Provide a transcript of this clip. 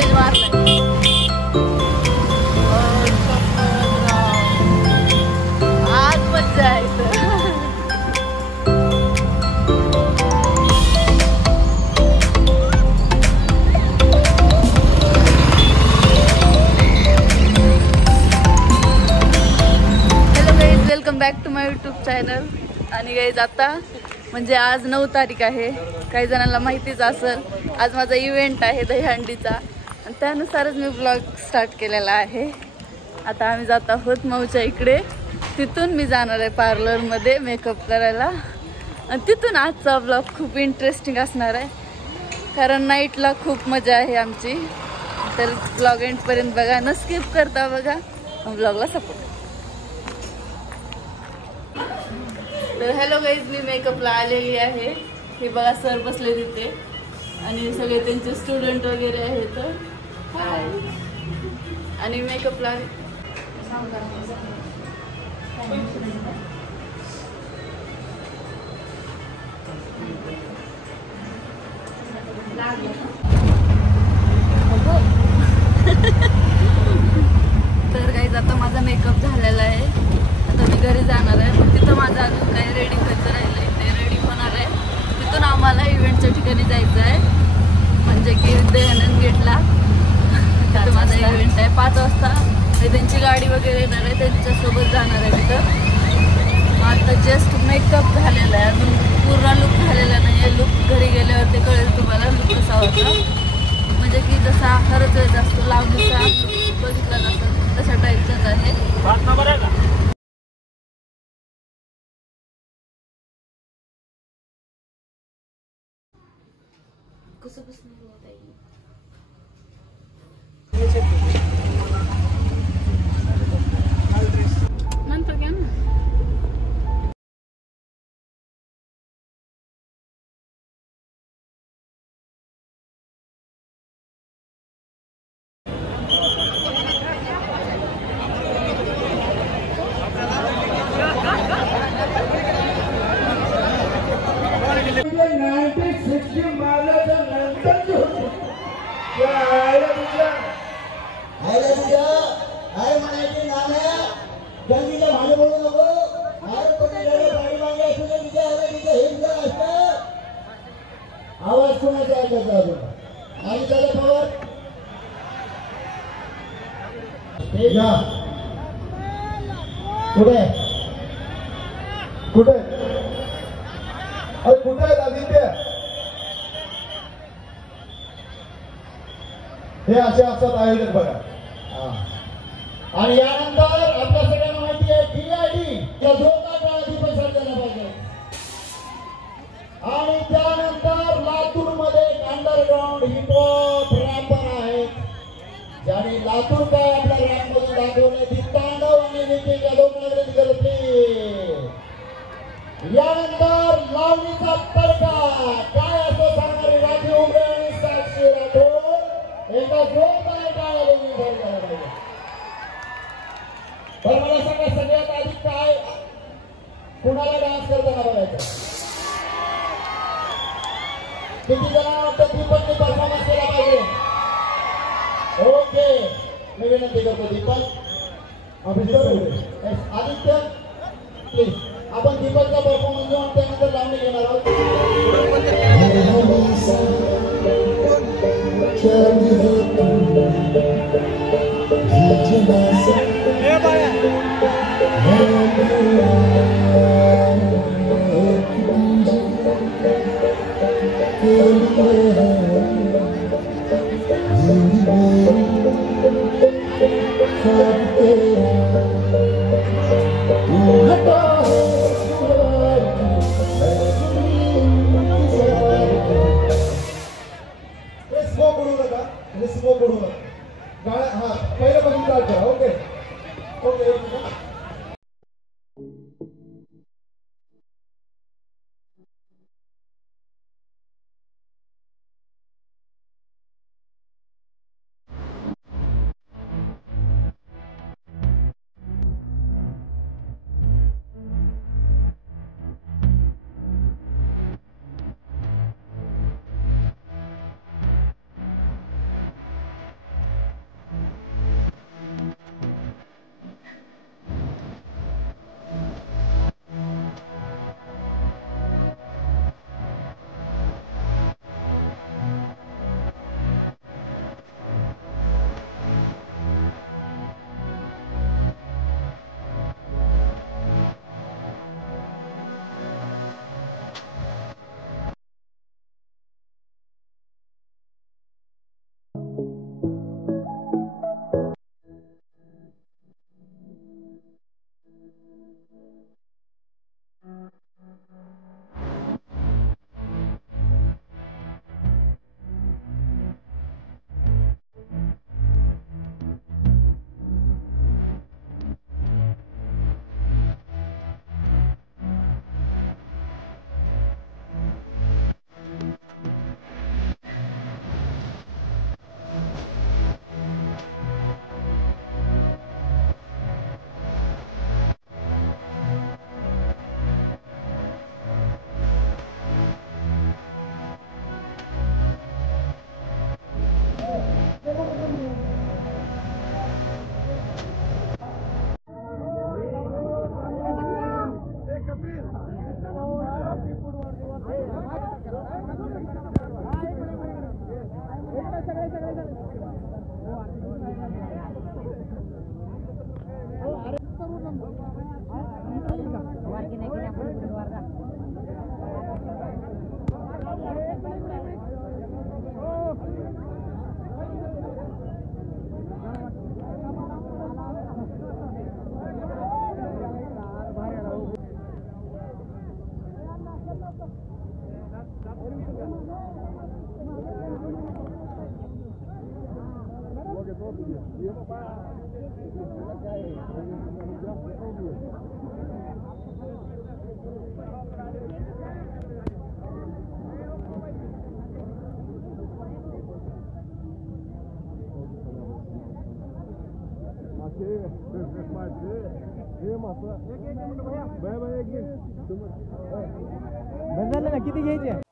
Damage मारलाय. आज मज्जा आहे इथं. Hello guys, welcome back to my YouTube channel. आणि गाईज आता म्हणजे आज 9 तारीख आहे. काही जणांना माहितीच असेल, आज माझा इव्हेंट आहे दहीहंडीचा आणि त्यानुसारच मी ब्लॉग स्टार्ट केलेला आहे. आता आम्ही जात आहोत मऊच्या इकडे. तिथून मी जाणार आहे पार्लरमध्ये मेकअप करायला आणि तिथून आजचा ब्लॉग खूप इंटरेस्टिंग असणार आहे, कारण नाईटला खूप मजा आहे आमची. तर ब्लॉग एंडपर्यंत बघा, न स्किप करता बघा, ब्लॉगला सपोर्ट. तर हॅलो गाईज, मी मेकअपला आलेली आहे. हे बघा सर बसले तिथे आणि सगळे त्यांचे स्टुडंट वगैरे आहेत. हाय. आणि मेकअपला तर गाईज आता माझा मेकअप झालेला आहे. आता मी घरी जाणार आहे, पण तिथं माझं अजून काही रेडी व्हायचं राहिलं आहे. ते रेडी होणार आहे. तिथून आम्हाला इव्हेंटच्या ठिकाणी जायचं आहे, म्हणजे की दयानंद गेटला. तिथं माझा इव्हेंट आहे 5 वाजता. त्यांची गाडी वगैरे येणार आहे, त्यांच्यासोबत जाणार आहे तिथं. आता जस्ट मेकअप झालेला आहे, अजून पूर्ण लुक झालेला नाही आहे. लुक घरी गेल्यावर ते कळेल तुम्हाला लुक कसा होता. म्हणजे की जसा खरंच वेळ असतो लावणीचा बघितला नसतो तशा टाईपचाच आहे. कसं नंतर घ्या ना. आवाज कोणाचा ऐकायचा आणि त्याला पवार कुठे कुठे अरे कुठे आहेत आदित्य? हे असे असतात आयोजक बघा. आणि यानंतर आपल्या सगळ्यांना माहिती आहे DID जोरदार काळाची पैसा देणं पाहिजे. आणि त्यानंतर लातूर मध्ये अंडरग्राउंड हिपहॉप रॅपर आहेत, ज्याने लातूर काय आपल्या रॅप मध्ये दाखवले ती तांडव आणि नितीन यादव करते. यानंतर लावणीचा तडका काय असतो सांगणारे राजीव उमरे आणि साक्षी राठोड एका जोरदार टाळ्या पाहिजे. तर मला सांगा सगळ्यात आधी काय कुणाला डान्स करताना बघायचं? किती जणांना वाटतं दीपकने परफॉर्मन्स केला पाहिजे? ओके, मी विनंती करतो दीपक आदित्य प्लीज आपण दीपकचा परफॉर्मन्स घेऊन त्यानंतर लावणी घेणार आहोत. बंद झालं ना, किती घ्यायचे?